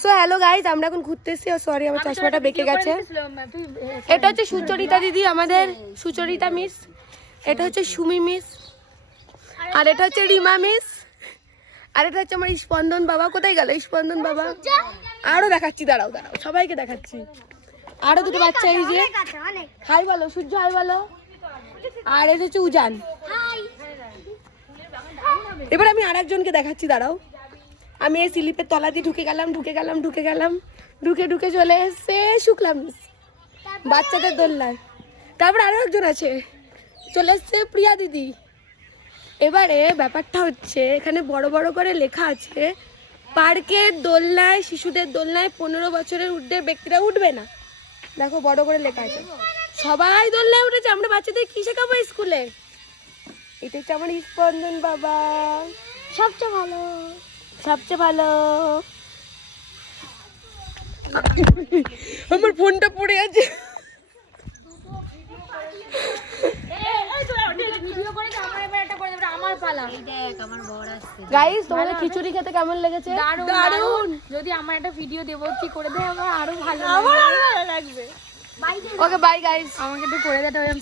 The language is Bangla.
সো হ্যালো গাইজ, আমরা এখন ঘুরতে এসেছি। সরি আমার চশমাটা বেঁকে গেছে। এটা হচ্ছে সুচরিতা দিদি, আমাদের সুচরিতা মিস। এটা হচ্ছে সুমি মিস, আর এটা হচ্ছে রিমা মিস, আর এটা হচ্ছে আমার স্পন্দন বাবা। কোথায় গেল স্পন্দন বাবা? আরো দেখাচ্ছি, দাঁড়াও দাঁড়াও, সবাইকে দেখাচ্ছি। আরো দুটো বাচ্চা এই যে। হাই বলো সূর্য, হাই বলো। আর এটা হচ্ছে উজান। এবার আমি আরেকজনকে দেখাচ্ছি, দাঁড়াও। আমি এই স্লিপের তলা দিয়ে ঢুকে গেলাম, ঢুকে চলে এসে শুক্লা মিস বাচ্চাদের দোলনায়। তারপর আরো একজন আছে, চলে এসছে প্রিয়া দিদি। এবারে ব্যাপারটা হচ্ছে এখানে বড় বড় করে লেখা আছে, পার্কের দোলনায়, শিশুদের দোলনায় 15 বছরের ঊর্ধ্বে ব্যক্তিরা উঠবে না। দেখো বড় করে লেখা আছে। সবাই দোলনায় উঠেছে, আমরা বাচ্চাদের কি শেখাবো স্কুলে? এটা হচ্ছে আমার স্পন্দন বাবা, সবচেয়ে ভালো। আমার ফোনটা পড়ে আছে। গাইস, তোমাদের খিচুড়ি খেতে কেমন লেগেছে? দারুণ। যদি আমার একটা ভিডিও দেবো কি করে দেয়, আমার আরো ভালো লাগবে। ওকে বাই গাইস, আমাকে একটু করে দেয়।